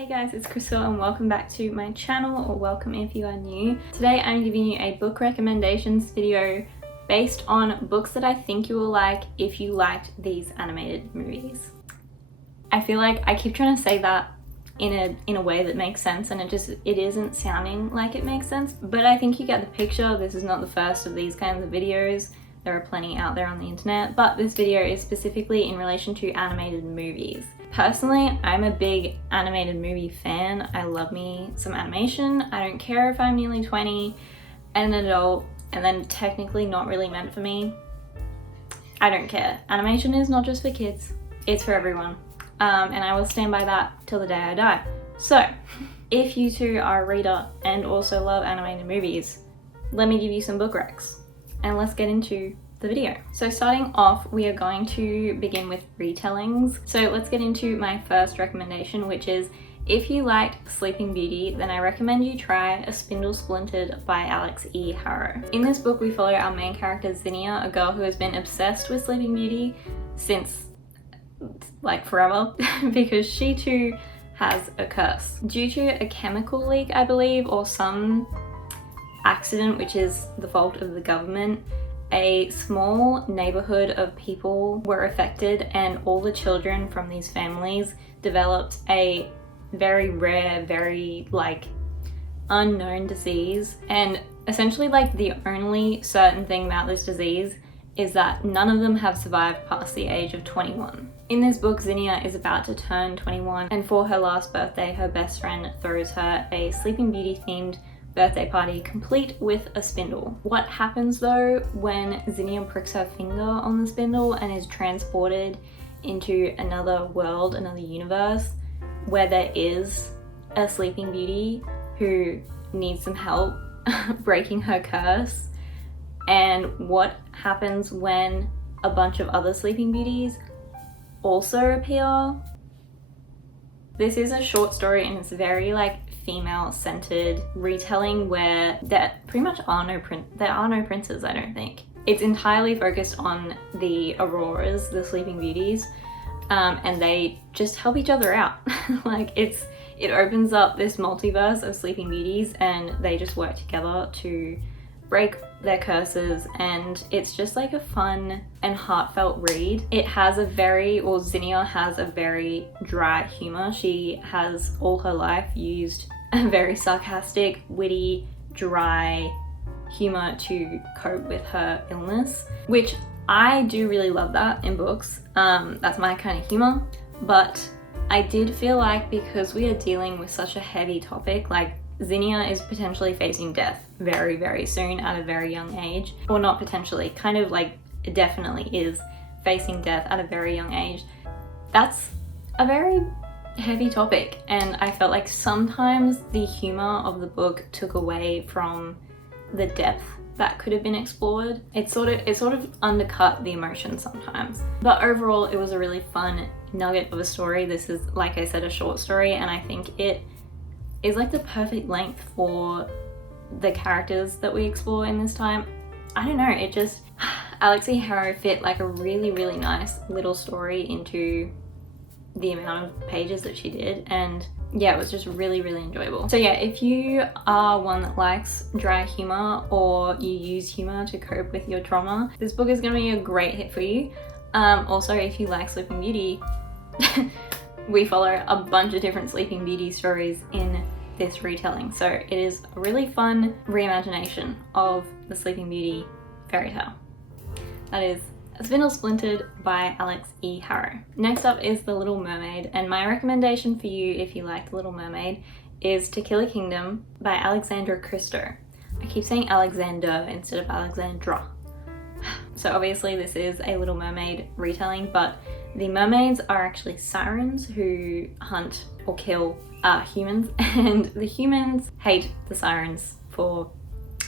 Hey guys, it's Crystal and welcome back to my channel, or welcome if you are new. Today I'm giving you a book recommendations video based on books that I think you will like if you liked these animated movies. I feel like I keep trying to say that in a way that makes sense, and it isn't sounding like it makes sense, but I think you get the picture. This is not the first of these kinds of videos. There are plenty out there on the internet, but this video is specifically in relation to animated movies. Personally, I'm a big animated movie fan. I love me some animation. I don't care if I'm nearly 20 and an adult and then technically not really meant for me. I don't care. Animation is not just for kids, it's for everyone. And I will stand by that till the day I die. So, if you two are a reader and also love animated movies, let me give you some book recs and let's get into the video. So starting off, we are going to begin with retellings. So let's get into my first recommendation, which is if you liked Sleeping Beauty, then I recommend you try A Spindle Splintered by Alex E. Harrow. In this book, we follow our main character Zinnia, a girl who has been obsessed with Sleeping Beauty since like forever because she too has a curse. Due to a chemical leak, I believe, or some accident which is the fault of the government, a small neighborhood of people were affected, and all the children from these families developed a very rare, very unknown disease. And essentially the only certain thing about this disease is that none of them have survived past the age of 21. In this book, Zinnia is about to turn 21, and for her last birthday, her best friend throws her a Sleeping Beauty themed birthday party complete with a spindle. What happens though when Zinnia pricks her finger on the spindle and is transported into another world, another universe, where there is a Sleeping Beauty who needs some help breaking her curse? And what happens when a bunch of other Sleeping Beauties also appear? This is a short story and it's very female-centered retelling where there pretty much are no princes, I don't think. It's entirely focused on the Auroras, the Sleeping Beauties, and they just help each other out. It opens up this multiverse of Sleeping Beauties and they just work together to break their curses, and it's just a fun and heartfelt read. It has Zinnia has a very dry humor. She has all her life used a very sarcastic, witty, dry humor to cope with her illness, which I do really love that in books. That's my kind of humor, but I did feel like because we are dealing with such a heavy topic, Zinnia is potentially facing death very, very soon at a very young age. Or not potentially, definitely is facing death at a very young age. That's a very heavy topic, and I felt like sometimes the humor of the book took away from the depth that could have been explored. It sort of undercut the emotion sometimes. But overall, it was a really fun nugget of a story. This is, like I said, a short story, and I think it is the perfect length for the characters that we explore in this time. I don't know, it just, Alex E. Harrow fit a really, really nice little story into the amount of pages that she did, and yeah, it was just really, really enjoyable. So yeah, if you are one that likes dry humor or you use humor to cope with your trauma, this book is gonna be a great hit for you. Also, if you like Sleeping Beauty, we follow a bunch of different Sleeping Beauty stories in this retelling. So it is a really fun reimagination of the Sleeping Beauty fairy tale. That is A Spindle Splintered by Alex E. Harrow. Next up is The Little Mermaid, and my recommendation for you if you like The Little Mermaid is To Kill a Kingdom by Alexandra Christo. I keep saying Alexander instead of Alexandra. So obviously this is a Little Mermaid retelling, but the mermaids are actually sirens who hunt or kill humans, and the humans hate the sirens for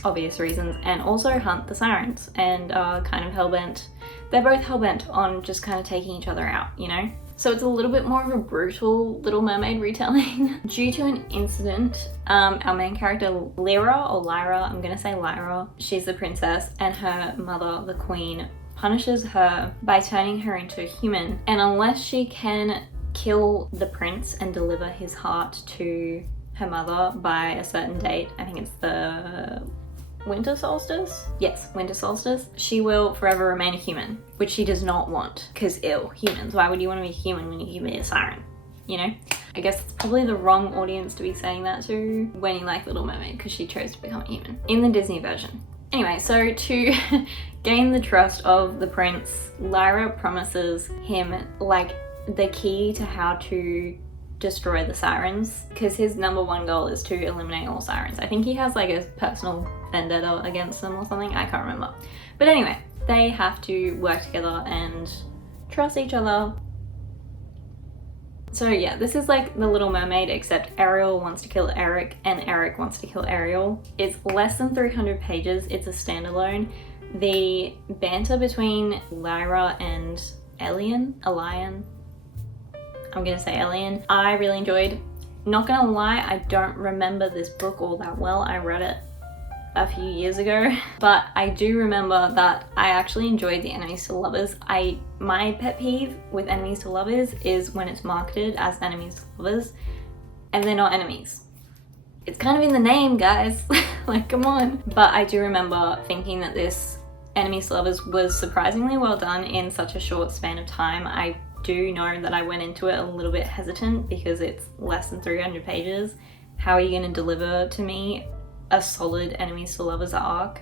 obvious reasons and also hunt the sirens and are kind of hellbent. They're both hellbent on just kind of taking each other out, you know? So it's a little bit more of a brutal Little Mermaid retelling. Due to an incident, our main character Lyra, I'm gonna say Lyra, she's the princess, and her mother, the queen, punishes her by turning her into a human. And unless she can kill the prince and deliver his heart to her mother by a certain date. I think it's the winter solstice? Yes, winter solstice. She will forever remain a human, which she does not want, because humans. Why would you want to be human when you can be a siren? You know? I guess it's probably the wrong audience to be saying that to when you like Little Mermaid, because she chose to become a human in the Disney version. Anyway, so to gain the trust of the prince, Lyra promises him like the key to how to destroy the sirens, because his #1 goal is to eliminate all sirens. I think he has like a personal vendetta against them or something, I can't remember. But anyway, they have to work together and trust each other. So yeah, this is like the Little Mermaid, except Ariel wants to kill Eric and Eric wants to kill Ariel. It's less than 300 pages, it's a standalone. The banter between Lyra and Elian, I'm gonna say Elian, I really enjoyed. Not gonna lie, I don't remember this book all that well. I read it a few years ago, but I do remember that I actually enjoyed the enemies to lovers. My pet peeve with enemies to lovers is when it's marketed as enemies to lovers and they're not enemies. It's kind of in the name, guys. Like, come on. But I do remember thinking that this enemies to lovers was surprisingly well done in such a short span of time. I do know that I went into it a little bit hesitant because it's less than 300 pages. How are you going to deliver to me a solid enemies to lovers arc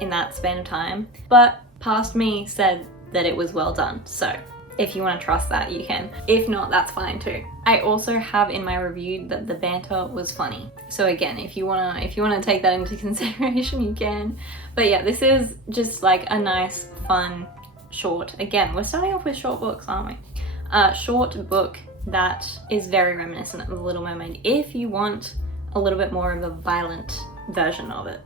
in that span of time? But past me said that it was well done, so if you want to trust that, you can. If not, that's fine too. I also have in my review that the banter was funny, so again, if you wanna take that into consideration, you can. But yeah, this is just like a nice, fun, short. Again, we're starting off with short books, aren't we? Short book that is very reminiscent of The Little Mermaid if you want a little bit more of a violent version of it.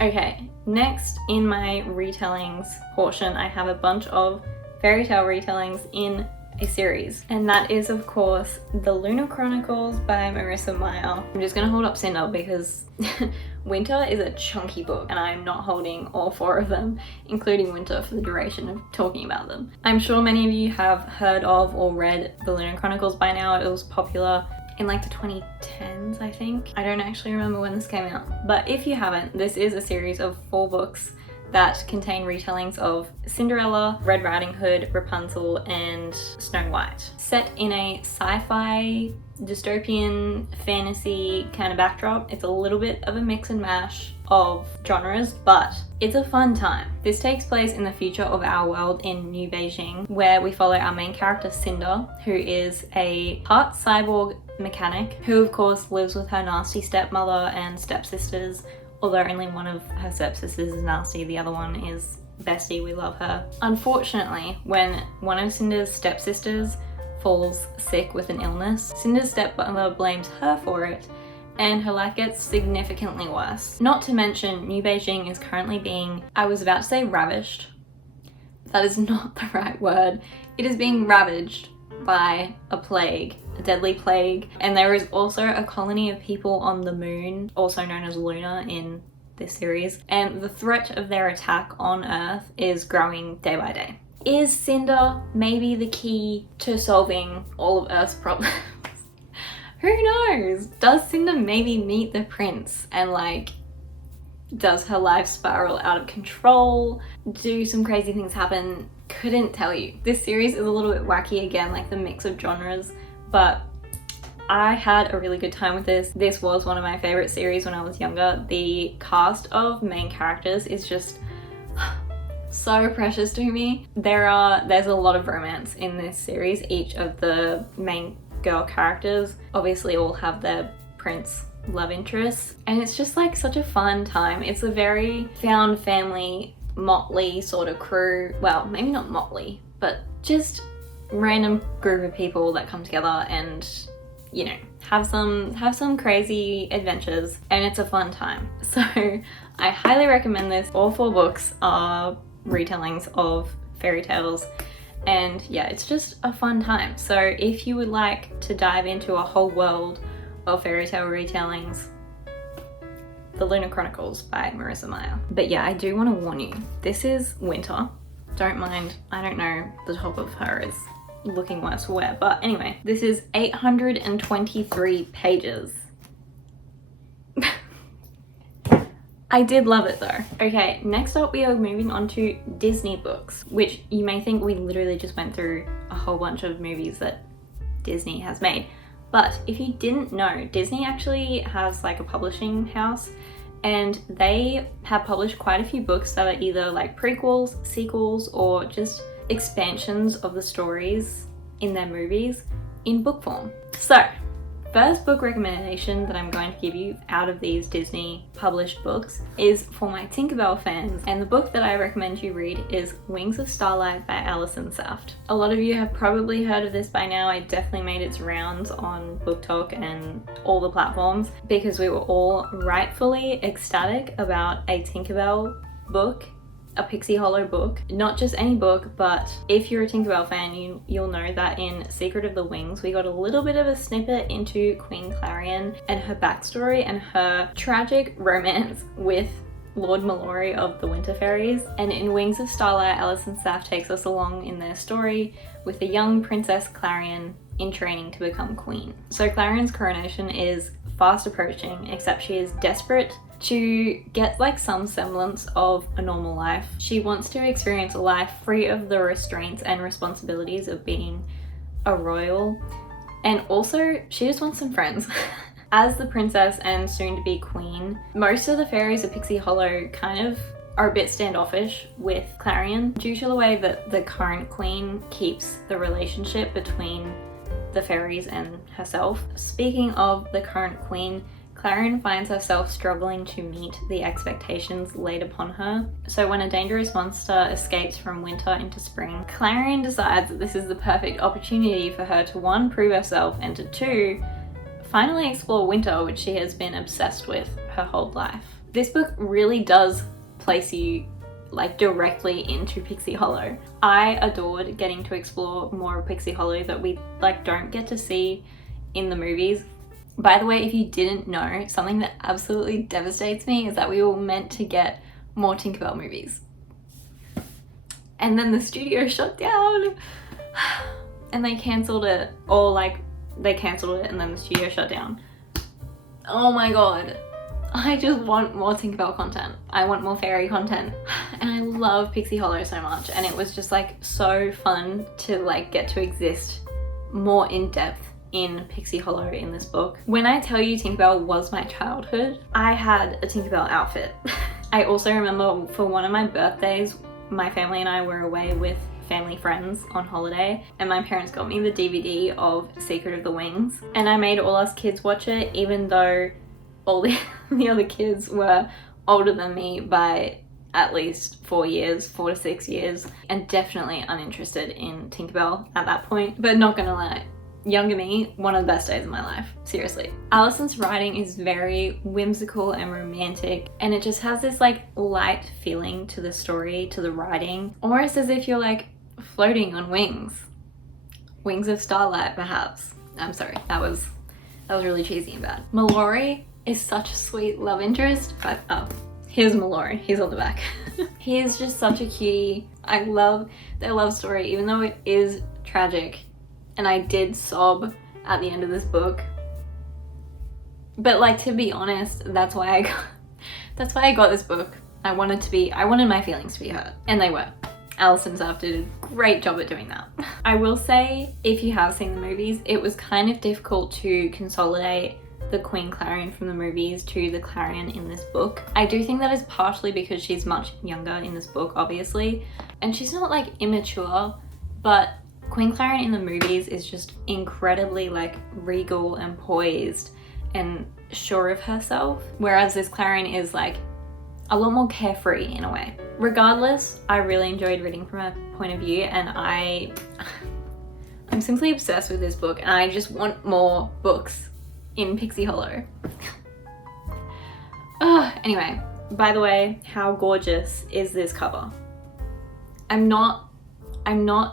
Okay, next in my retellings portion, I have a bunch of fairy tale retellings in a series, and that is of course The Lunar Chronicles by Marissa Meyer. I'm just gonna hold up Cinder because Winter is a chunky book and I'm not holding all 4 of them, including Winter, for the duration of talking about them. I'm sure many of you have heard of or read The Lunar Chronicles by now. It was popular in like the 2010s, I think. I don't actually remember when this came out, but if you haven't, this is a series of 4 books that contain retellings of Cinderella, Red Riding Hood, Rapunzel, and Snow White. Set in a sci-fi, dystopian, fantasy kind of backdrop. It's a little bit of a mix and mash of genres, but it's a fun time. This takes place in the future of our world in New Beijing, where we follow our main character Cinder, who is a part cyborg mechanic, who of course lives with her nasty stepmother and stepsisters, although only one of her stepsisters is nasty, the other one is Bestie, we love her. Unfortunately, when one of Cinder's stepsisters falls sick with an illness, Cinder's stepmother blames her for it, and her life gets significantly worse. Not to mention, New Beijing is currently being, I was about to say ravished. That is not the right word. It is being ravaged by a plague, a deadly plague, and there is also a colony of people on the moon, also known as Luna in this series, and the threat of their attack on Earth is growing day by day. Is Cinder maybe the key to solving all of Earth's problems? Who knows? Does Cinder maybe meet the prince and like, does her life spiral out of control? Do some crazy things happen? Couldn't tell you. This series is a little bit wacky again, like the mix of genres, but I had a really good time with this. This was one of my favorite series when I was younger. The cast of main characters is just so precious to me. There's a lot of romance in this series. Each of the main girl characters obviously all have their prince love interests, and it's just like such a fun time. It's a very found family, motley sort of crew. Well, maybe not motley, but just random group of people that come together and, you know, have some crazy adventures, and it's a fun time. So I highly recommend this. All 4 books are retellings of fairy tales, and yeah, it's just a fun time. So if you would like to dive into a whole world of fairy tale retellings, The Lunar Chronicles by Marissa Meyer. But yeah, I do want to warn you, this is Winter. Don't mind, I don't know, the top of her is looking worse for wear. But anyway, this is 823 pages. I did love it though. Okay, next up we are moving on to Disney books, which you may think we literally just went through a whole bunch of movies that Disney has made. But if you didn't know, Disney actually has like a publishing house, and they have published quite a few books that are either like prequels, sequels, or just expansions of the stories in their movies in book form. So, first book recommendation that I'm going to give you out of these Disney published books is for my Tinkerbell fans, and the book that I recommend you read is Wings of Starlight by Alison Saft. A lot of you have probably heard of this by now. It definitely made its rounds on Book Talk and all the platforms because we were all rightfully ecstatic about a Tinkerbell book, a Pixie Hollow book. Not just any book, but if you're a Tinkerbell fan, you'll know that in Secret of the Wings, we got a little bit of a snippet into Queen Clarion and her backstory and her tragic romance with Lord Mallory of the Winter Fairies. And in Wings of Starlight, Alison Saft takes us along in their story with a young Princess Clarion in training to become queen. So Clarion's coronation is fast approaching, except she is desperate to get like some semblance of a normal life. She wants to experience a life free of the restraints and responsibilities of being a royal, and also she just wants some friends. As the princess and soon to be queen, most of the fairies of Pixie Hollow kind of are a bit standoffish with Clarion due to the way that the current queen keeps the relationship between the fairies and herself. Speaking of the current queen, Clarion finds herself struggling to meet the expectations laid upon her. So when a dangerous monster escapes from winter into spring, Clarion decides that this is the perfect opportunity for her to 1, prove herself, and to 2, finally explore winter, which she has been obsessed with her whole life. This book really does place you like directly into Pixie Hollow. I adored getting to explore more of Pixie Hollow that we like don't get to see in the movies. By the way, if you didn't know, something that absolutely devastates me is that we were meant to get more Tinkerbell movies. And then the studio shut down and they cancelled it, or like they cancelled it and then the studio shut down. Oh my god. I just want more Tinkerbell content. I want more fairy content. And I love Pixie Hollow so much, and it was just like so fun to like get to exist more in depth in Pixie Hollow in this book. When I tell you Tinkerbell was my childhood, I had a Tinkerbell outfit. I also remember for one of my birthdays, my family and I were away with family friends on holiday, and my parents got me the DVD of Secret of the Wings, and I made all us kids watch it, even though all the other kids were older than me by at least 4 to 6 years, and definitely uninterested in Tinkerbell at that point. But not gonna lie, younger me, one of the best days of my life, seriously. Alison's writing is very whimsical and romantic, and it just has this like light feeling to the story, to the writing, almost as if you're like floating on wings. Wings of Starlight, perhaps. I'm sorry, that was really cheesy and bad. Mallory is such a sweet love interest, but oh, here's Mallory, he's on the back. He is just such a cutie. I love their love story, even though it is tragic, and I did sob at the end of this book. But like, to be honest, that's why I got this book. I wanted my feelings to be hurt, and they were. Alison Saft did a great job at doing that. I will say, if you have seen the movies, it was kind of difficult to consolidate the Queen Clarion from the movies to the Clarion in this book. I do think that is partially because she's much younger in this book, obviously, and she's not like immature, but Queen Clarion in the movies is just incredibly like regal and poised and sure of herself, whereas this Clarion is like a lot more carefree in a way. Regardless, I really enjoyed reading from her point of view, and I'm simply obsessed with this book, and I just want more books in Pixie Hollow. Anyway, by the way, how gorgeous is this cover? I'm not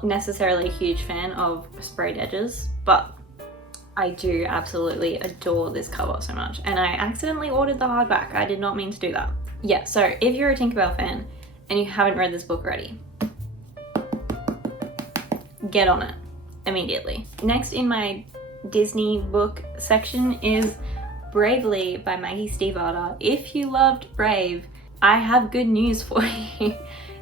necessarily a huge fan of sprayed edges, but I do absolutely adore this cover so much, and I accidentally ordered the hardback. I did not mean to do that. Yeah, so if you're a Tinkerbell fan and you haven't read this book already, get on it. immediately. Next in my Disney book section is Bravely by Maggie Stiefvater. If you loved Brave, I have good news for you.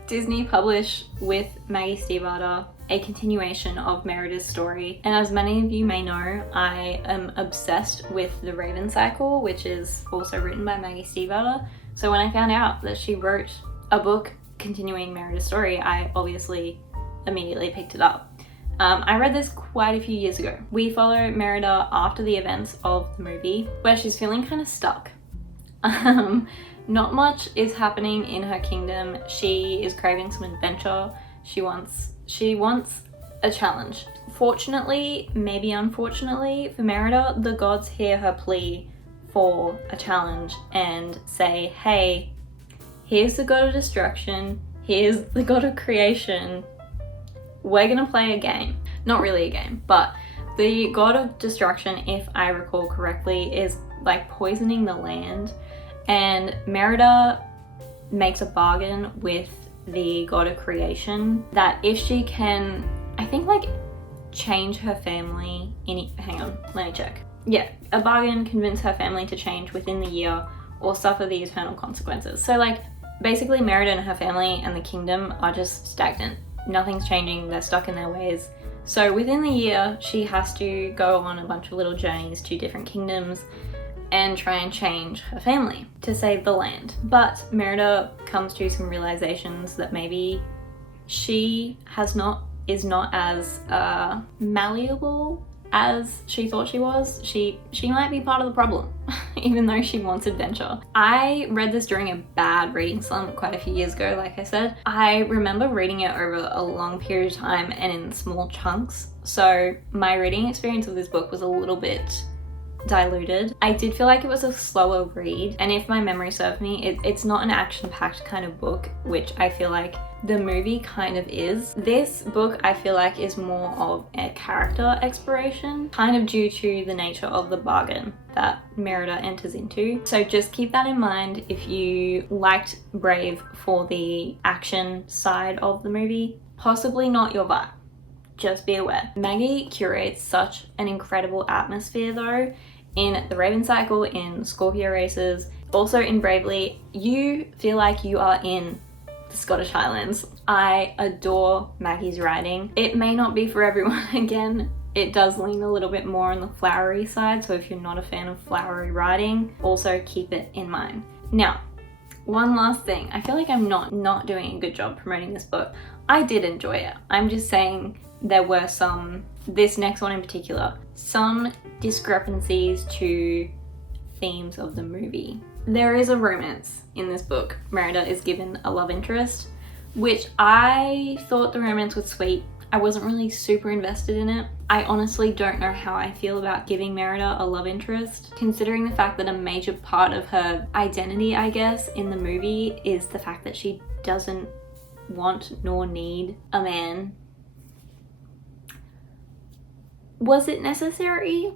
Disney published with Maggie Stiefvater a continuation of Merida's story, and as many of you may know, I am obsessed with The Raven Cycle, which is also written by Maggie Stiefvater. So when I found out that she wrote a book continuing Merida's story, I obviously immediately picked it up. I read this quite a few years ago. We follow Merida after the events of the movie, where she's feeling kind of stuck. Not much is happening in her kingdom. She is craving some adventure. She wants a challenge. Fortunately, maybe unfortunately for Merida, the gods hear her plea for a challenge and say, hey, here's the god of destruction, here's the god of creation, we're gonna play a game. Not really a game, but the god of destruction, if I recall correctly, is like poisoning the land, and Merida makes a bargain with the god of creation that if she can, I think, like change her family hang on, let me check. Yeah, a bargain, convince her family to change within the year or suffer the eternal consequences. So like basically Merida and her family and the kingdom are just stagnant. Nothing's changing, they're stuck in their ways. So within the year, she has to go on a bunch of little journeys to different kingdoms and try and change her family to save the land. But Merida comes to some realizations that maybe she is not as malleable as she thought she was. She might be part of the problem, even though she wants adventure. I read this during a bad reading slump quite a few years ago, like I said. I remember reading it over a long period of time and in small chunks, so my reading experience of this book was a little bit diluted. I did feel like it was a slower read, and if my memory serves me, it's not an action-packed kind of book, which I feel like the movie kind of is. This book I feel like is more of a character exploration, kind of due to the nature of the bargain that Merida enters into. So just keep that in mind if you liked Brave for the action side of the movie. Possibly not your vibe. Just be aware. Maggie curates such an incredible atmosphere though, in The Raven Cycle, in Scorpio Races, also in Bravely. You feel like you are in the Scottish Highlands. I adore Maggie's writing. It may not be for everyone. Again, it does lean a little bit more on the flowery side, so if you're not a fan of flowery writing, also keep it in mind. Now, one last thing. I feel like I'm not doing a good job promoting this book. I did enjoy it. I'm just saying there were this next one in particular, some discrepancies to themes of the movie. There is a romance in this book. Merida is given a love interest, which I thought the romance was sweet. I wasn't really super invested in it. I honestly don't know how I feel about giving Merida a love interest, considering the fact that a major part of her identity, I guess, in the movie is the fact that she doesn't want nor need a man. Was it necessary?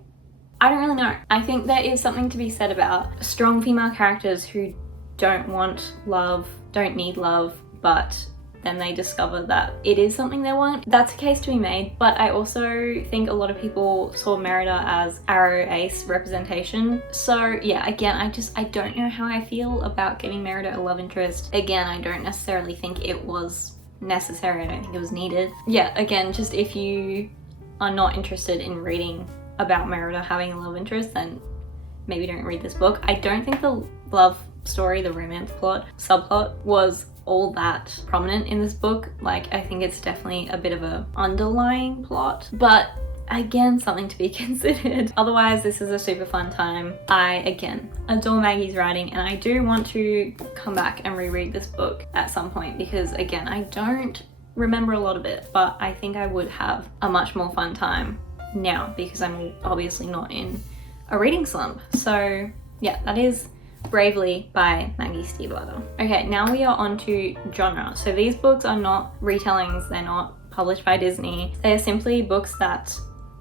I don't really know. I think there is something to be said about strong female characters who don't want love, don't need love, but then they discover that it is something they want. That's a case to be made, but I also think a lot of people saw Merida as Arrow Ace representation. So yeah, again, I don't know how I feel about giving Merida a love interest. Again, I don't necessarily think it was necessary. I don't think it was needed. Yeah, again, just if you are not interested in reading about Merida having a love interest, then maybe don't read this book. I don't think the love story, the romance subplot was all that prominent in this book. Like, I think it's definitely a bit of a underlying plot, but again, something to be considered. Otherwise, this is a super fun time. I, again, adore Maggie's writing, and I do want to come back and reread this book at some point because, again, I don't remember a lot of it, but I think I would have a much more fun time now because I'm obviously not in a reading slump. So yeah, that is Bravely by Maggie Stiefvater. Okay, now we are on to genre. So these books are not retellings, they're not published by Disney. They are simply books that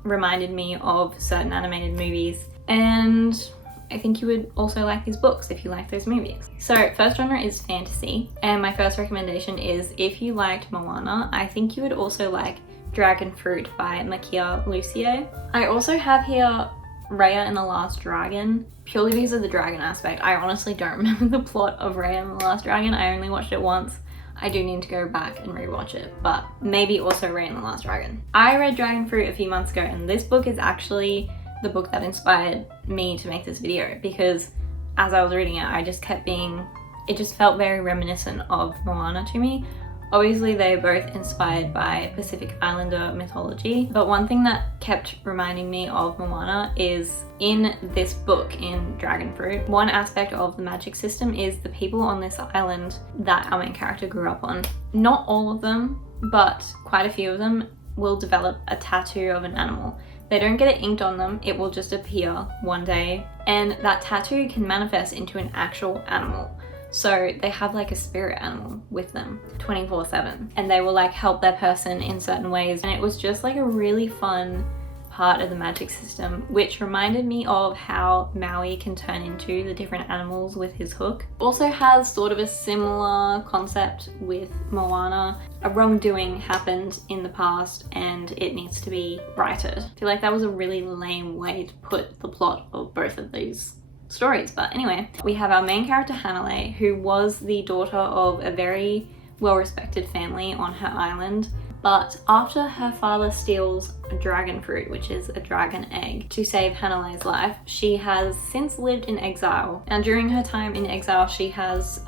reminded me of certain animated movies, and I think you would also like these books if you like those movies. So first genre is fantasy, and my first recommendation is if you liked Moana, I think you would also like Dragon Fruit by Makia Lucier. I also have here Raya and the Last Dragon, purely because of the dragon aspect. I honestly don't remember the plot of Raya and the Last Dragon. I only watched it once. I do need to go back and rewatch it, but maybe also Raya and the Last Dragon. I read Dragon Fruit a few months ago, and this book is actually the book that inspired me to make this video, because as I was reading it, I just kept being, it just felt very reminiscent of Moana to me. Obviously, they're both inspired by Pacific Islander mythology, but one thing that kept reminding me of Moana is in this book, in Dragon Fruit, one aspect of the magic system is the people on this island that our main character grew up on. Not all of them, but quite a few of them will develop a tattoo of an animal. They don't get it inked on them, it will just appear one day, and that tattoo can manifest into an actual animal. So they have like a spirit animal with them 24/7, and they will like help their person in certain ways. And it was just like a really fun part of the magic system, which reminded me of how Maui can turn into the different animals with his hook. Also has sort of a similar concept with Moana. A wrongdoing happened in the past and it needs to be righted. I feel like that was a really lame way to put the plot of both of these stories, but anyway, we have our main character Hanalei, who was the daughter of a very well-respected family on her island, but after her father steals a dragon fruit, which is a dragon egg, to save Hanalei's life, she has since lived in exile. And during her time in exile, she has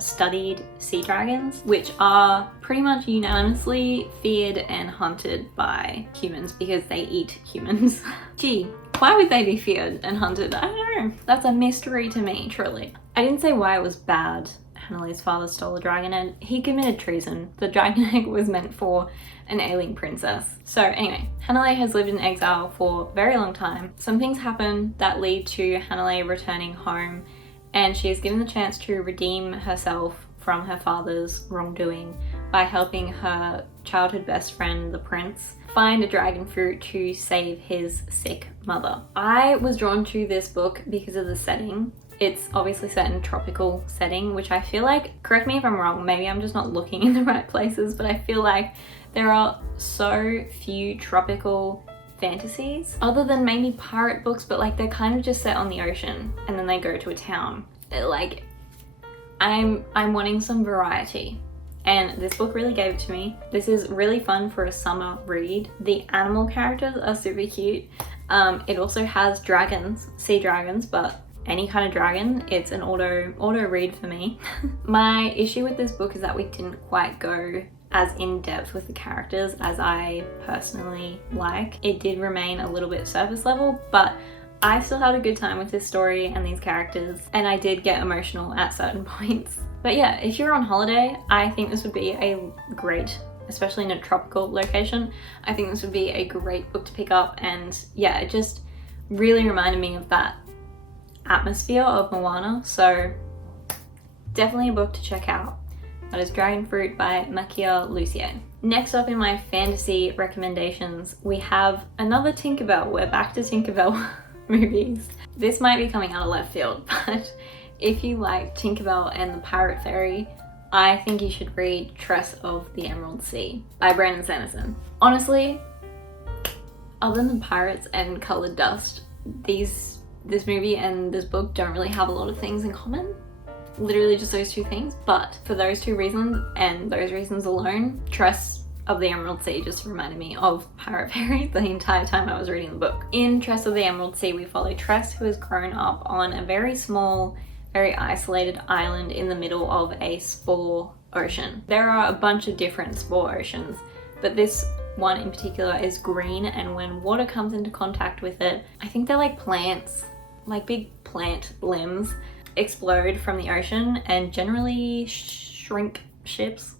studied sea dragons, which are pretty much unanimously feared and hunted by humans because they eat humans. Gee, why would they be feared and hunted? I don't know. That's a mystery to me, truly. I didn't say why it was bad. Hanalei's father stole a dragon egg. He committed treason. The dragon egg was meant for an ailing princess. So anyway, Hanalei has lived in exile for a very long time. Some things happen that lead to Hanalei returning home, and she is given the chance to redeem herself from her father's wrongdoing by helping her childhood best friend, the prince, find a dragon fruit to save his sick mother. I was drawn to this book because of the setting. It's obviously set in a tropical setting, which I feel like, correct me if I'm wrong, maybe I'm just not looking in the right places, but I feel like there are so few tropical fantasies, other than maybe pirate books, but like they're kind of just set on the ocean and then they go to a town. Like, I'm wanting some variety, and this book really gave it to me. This is really fun for a summer read. The animal characters are super cute. It also has dragons, sea dragons, but any kind of dragon. It's an auto read for me. My issue with this book is that we didn't quite go as in depth with the characters as I personally like. It did remain a little bit surface level, but I still had a good time with this story and these characters, and I did get emotional at certain points. But yeah, if you're on holiday, I think this would be a great, especially in a tropical location, I think this would be a great book to pick up. And yeah, it just really reminded me of that atmosphere of Moana, so definitely a book to check out. That is Dragon Fruit by Makia Lucier. Next up in my fantasy recommendations, we have another Tinkerbell. We're back to Tinkerbell movies. This might be coming out of left field, but if you like Tinkerbell and the Pirate Fairy, I think you should read Tress of the Emerald Sea by Brandon Sanderson. Honestly, other than pirates and colored dust, this movie and this book don't really have a lot of things in common. Literally just those two things, but for those two reasons and those reasons alone, Tress of the Emerald Sea just reminded me of Pirate Fairy the entire time I was reading the book. In Tress of the Emerald Sea, we follow Tress, who has grown up on a very small, very isolated island in the middle of a spore ocean. There are a bunch of different spore oceans, but this one in particular is green, and when water comes into contact with it, I think they're like plants, like big plant limbs, explode from the ocean and generally shrink ships,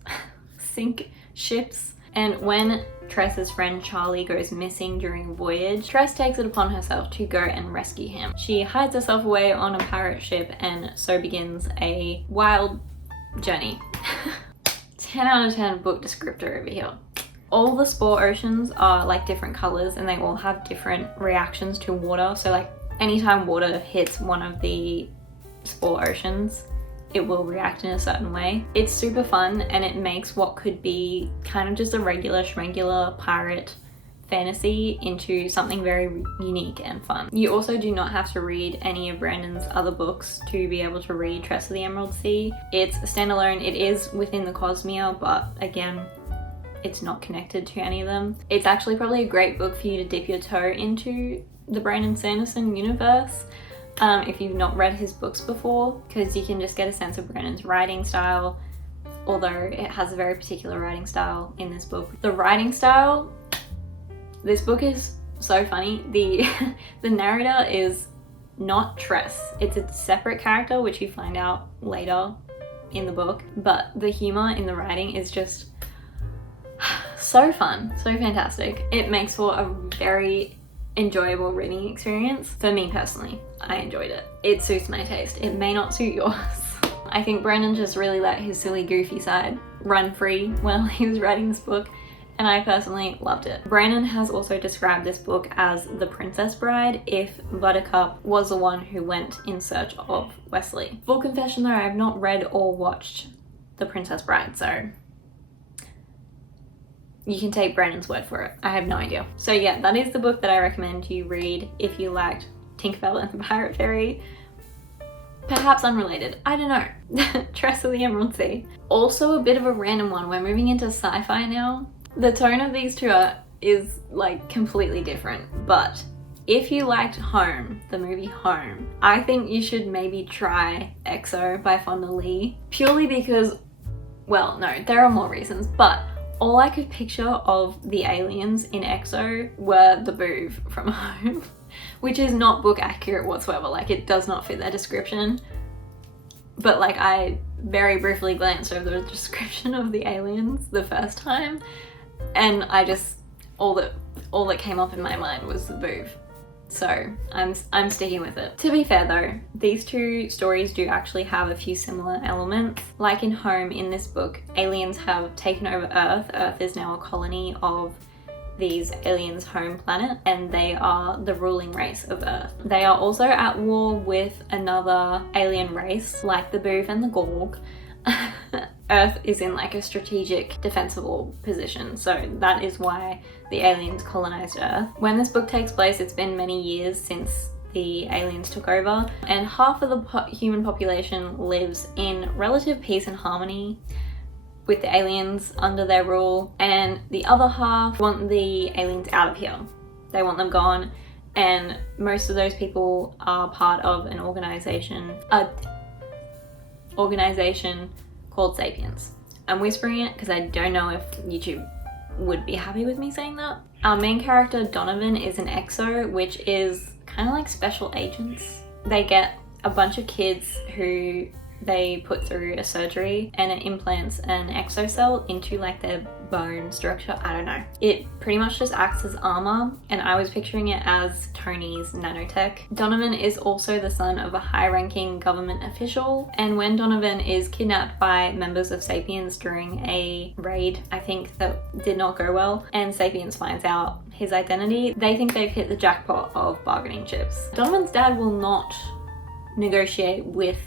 sink ships. And when Tress's friend Charlie goes missing during a voyage, Tress takes it upon herself to go and rescue him. She hides herself away on a pirate ship, and so begins a wild journey. 10 out of 10 book descriptor over here. All the spore oceans are like different colors, and they all have different reactions to water. So like anytime water hits one of the spore oceans, it will react in a certain way. It's super fun and it makes what could be kind of just a regular schmegular pirate fantasy into something very unique and fun. You also do not have to read any of Brandon's other books to be able to read Tress of the Emerald Sea. It's standalone, it is within the Cosmere, but again, it's not connected to any of them. It's actually probably a great book for you to dip your toe into the Brandon Sanderson universe. If you've not read his books before, because you can just get a sense of Brandon's writing style, although it has a very particular writing style in this book. The writing style, this book is so funny. The narrator is not Tress. It's a separate character, which you find out later in the book, but the humor in the writing is just so fun, so fantastic. It makes for a very enjoyable reading experience. For me personally, I enjoyed it. It suits my taste. It may not suit yours. I think Brandon just really let his silly, goofy side run free while he was writing this book, and I personally loved it. Brandon has also described this book as The Princess Bride if Buttercup was the one who went in search of Wesley. Full confession though, I have not read or watched The Princess Bride, so you can take Brandon's word for it. I have no idea. So yeah, that is the book that I recommend you read if you liked Tinkerbell and the Pirate Fairy. Perhaps unrelated, I don't know. Tress of the Emerald Sea. Also a bit of a random one. We're moving into sci-fi now. The tone of these two is like completely different, but if you liked Home, the movie Home, I think you should maybe try EXO by Fonda Lee, purely because, well, no, there are more reasons, but all I could picture of the aliens in EXO were the Boov from Home, which is not book accurate whatsoever. Like, it does not fit that description. But like, I very briefly glanced over the description of the aliens the first time, and I just, all that came up in my mind was the Boov. So I'm sticking with it. To be fair though, these two stories do actually have a few similar elements. Like in Home, in this book, aliens have taken over Earth. Earth is now a colony of these aliens' home planet, and they are the ruling race of Earth. They are also at war with another alien race, like the Boov and the Gorg. Earth is in like a strategic defensible position, so that is why the aliens colonized Earth. When this book takes place, it's been many years since the aliens took over, and half of the human population lives in relative peace and harmony with the aliens under their rule, and the other half want the aliens out of here. They want them gone, and most of those people are part of an organization called Sapiens. I'm whispering it because I don't know if YouTube would be happy with me saying that. Our main character, Donovan, is an EXO, which is kind of like special agents. They get a bunch of kids who they put through a surgery, and it implants an exocell into like their bone structure. I don't know. It pretty much just acts as armor, and I was picturing it as Tony's nanotech. Donovan is also the son of a high-ranking government official, and when Donovan is kidnapped by members of Sapiens during a raid, I think that did not go well, and Sapiens finds out his identity, they think they've hit the jackpot of bargaining chips. Donovan's dad will not negotiate with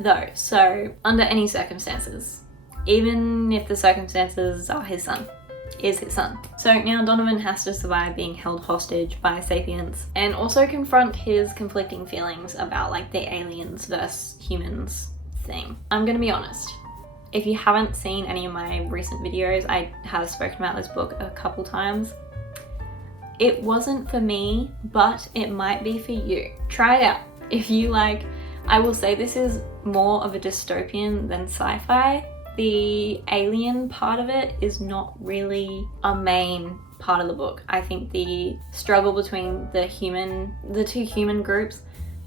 those, so under any circumstances, even if the circumstances are his son, is his son. So now Donovan has to survive being held hostage by Sapiens, and also confront his conflicting feelings about like the aliens versus humans thing. I'm gonna be honest, if you haven't seen any of my recent videos, I have spoken about this book a couple times. It wasn't for me, but it might be for you. Try it out. If you like, I will say this is more of a dystopian than sci-fi. The alien part of it is not really a main part of the book. I think the struggle between the two human groups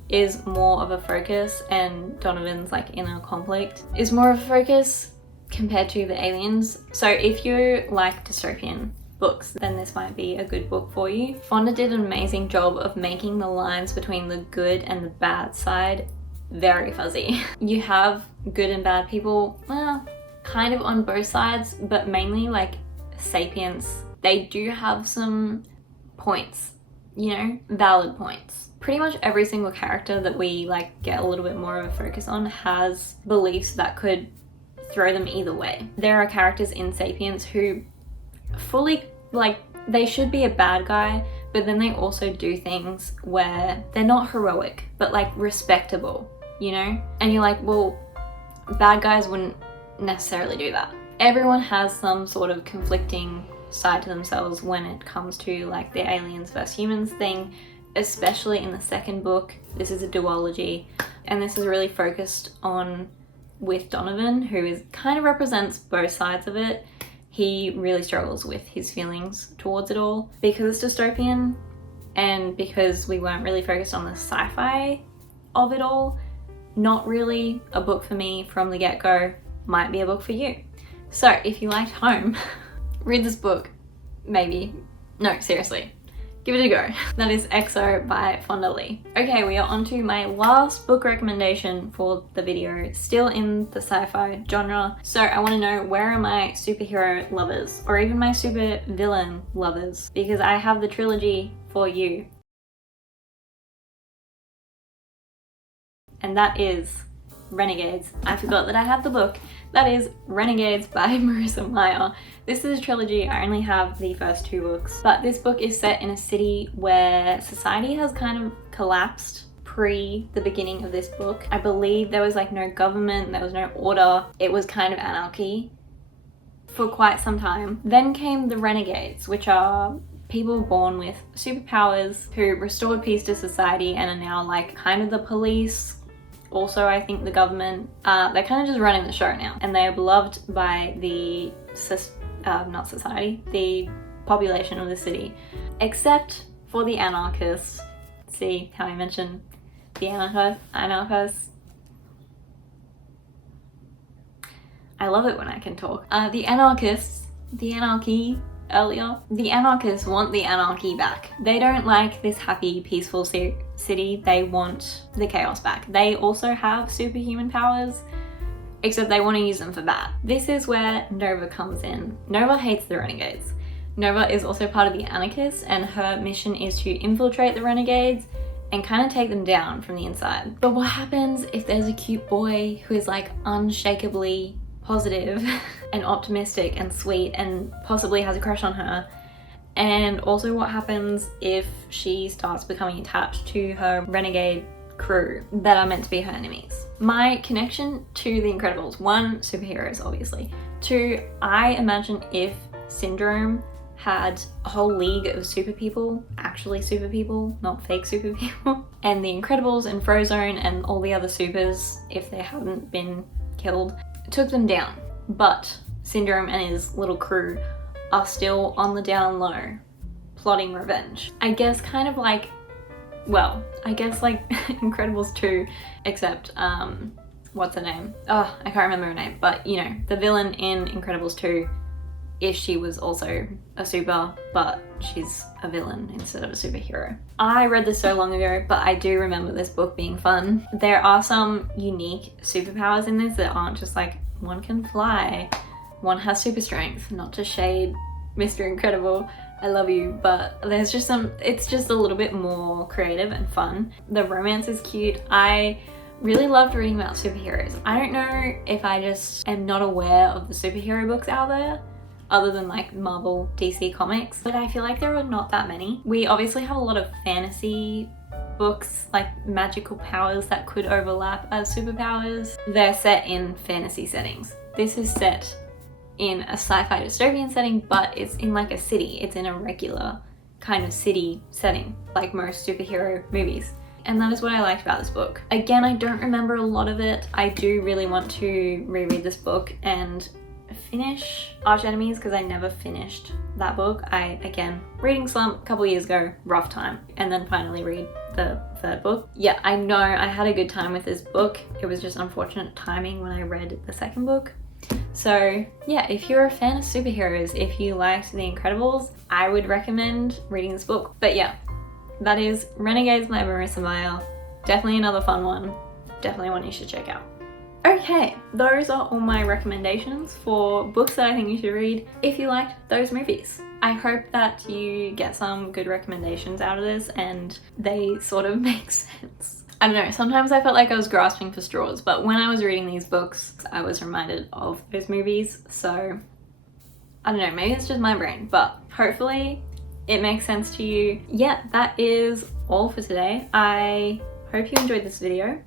is more of a focus, and Donovan's like inner conflict is more of a focus compared to the aliens. So if you like dystopian books, then this might be a good book for you. Fonda did an amazing job of making the lines between the good and the bad side very fuzzy. You have good and bad people, well, kind of on both sides, but mainly like Sapiens. They do have some points you know, valid points. Pretty much every single character that we like get a little bit more of a focus on has beliefs that could throw them either way. There are characters in Sapiens who fully, like, they should be a bad guy, but then they also do things where they're not heroic, but like respectable, you know? And you're like, well, bad guys wouldn't necessarily do that. Everyone has some sort of conflicting side to themselves when it comes to like the aliens versus humans thing, especially in the second book. This is a duology, and this is really focused on with Donovan, who is kind of represents both sides of it. He really struggles with his feelings towards it all because it's dystopian, and because we weren't really focused on the sci-fi of it all. Not really a book for me from the get-go. Might be a book for you. So if you liked Home, read this book. Maybe. No, seriously. Give it a go. That is EXO by Fonda Lee. Okay, we are on to my last book recommendation for the video, still in the sci-fi genre. So I want to know, where are my superhero lovers, or even my super villain lovers? Because I have the trilogy for you. And that is Renegades. I forgot that I have the book. That is Renegades by Marissa Meyer. This is a trilogy. I only have the first 2 books, but this book is set in a city where society has kind of collapsed pre the beginning of this book. I believe there was like no government, there was no order. It was kind of anarchy for quite some time. Then came the Renegades, which are people born with superpowers who restored peace to society and are now like kind of the police. Also, I think the government, they're kind of just running the show now, and they are beloved by the not society, the population of the city, except for the anarchists. See how I mentioned the anarchists? I love it when I can talk. The anarchists, the anarchy earlier, the anarchists want the anarchy back. They don't like this happy, peaceful city. They want the chaos back. They also have superhuman powers, except they want to use them for bad. This is where Nova comes in. Nova hates the Renegades. Nova is also part of the anarchists, and her mission is to infiltrate the Renegades and kind of take them down from the inside. But what happens if there's a cute boy who is like unshakably positive and optimistic and sweet and possibly has a crush on her? And also, what happens if she starts becoming attached to her renegade crew that are meant to be her enemies? My connection to the Incredibles: 1, superheroes obviously. 2, I imagine if Syndrome had a whole league of super people, actually super people, not fake super people, and the Incredibles and Frozone and all the other supers, if they hadn't been killed, took them down. But Syndrome and his little crew are still on the down low, plotting revenge. I guess kind of like, well, I guess like Incredibles 2, except, what's her name? Oh, I can't remember her name, but you know, the villain in Incredibles 2, if she was also a super, but she's a villain instead of a superhero. I read this so long ago, but I do remember this book being fun. There are some unique superpowers in this that aren't just like, one can fly, one has super strength. Not to shade Mr. Incredible, I love you, but there's just some, it's just a little bit more creative and fun. The romance is cute. I really loved reading about superheroes. I don't know if I just am not aware of the superhero books out there, other than like Marvel, DC comics, but I feel like there are not that many. We obviously have a lot of fantasy books, like magical powers that could overlap as superpowers. They're set in fantasy settings. This is set in a sci-fi dystopian setting, but it's in like a city. It's in a regular kind of city setting, like most superhero movies. And that is what I liked about this book. Again, I don't remember a lot of it. I do really want to reread this book and finish Arch Enemies, because I never finished that book. Again, reading slump a couple years ago, rough time, and then finally read the third book. Yeah, I know I had a good time with this book. It was just unfortunate timing when I read the second book. So yeah, if you're a fan of superheroes, if you liked The Incredibles, I would recommend reading this book. But yeah, that is Renegades by Marissa Meyer. Definitely another fun one. Definitely one you should check out. Okay, those are all my recommendations for books that I think you should read if you liked those movies. I hope that you get some good recommendations out of this and they sort of make sense. I don't know, sometimes I felt like I was grasping for straws, but when I was reading these books, I was reminded of those movies, so I don't know, maybe it's just my brain, but hopefully it makes sense to you. Yeah, that is all for today. I hope you enjoyed this video.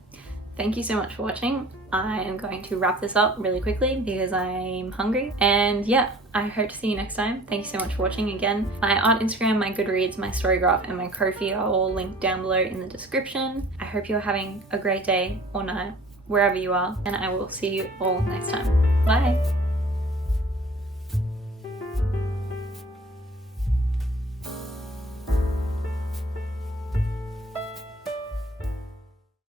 Thank you so much for watching. I am going to wrap this up really quickly because I'm hungry. And yeah, I hope to see you next time. Thank you so much for watching again. My art Instagram, my Goodreads, my Storygraph, and my Ko-fi are all linked down below in the description. I hope you're having a great day or night, wherever you are, and I will see you all next time. Bye.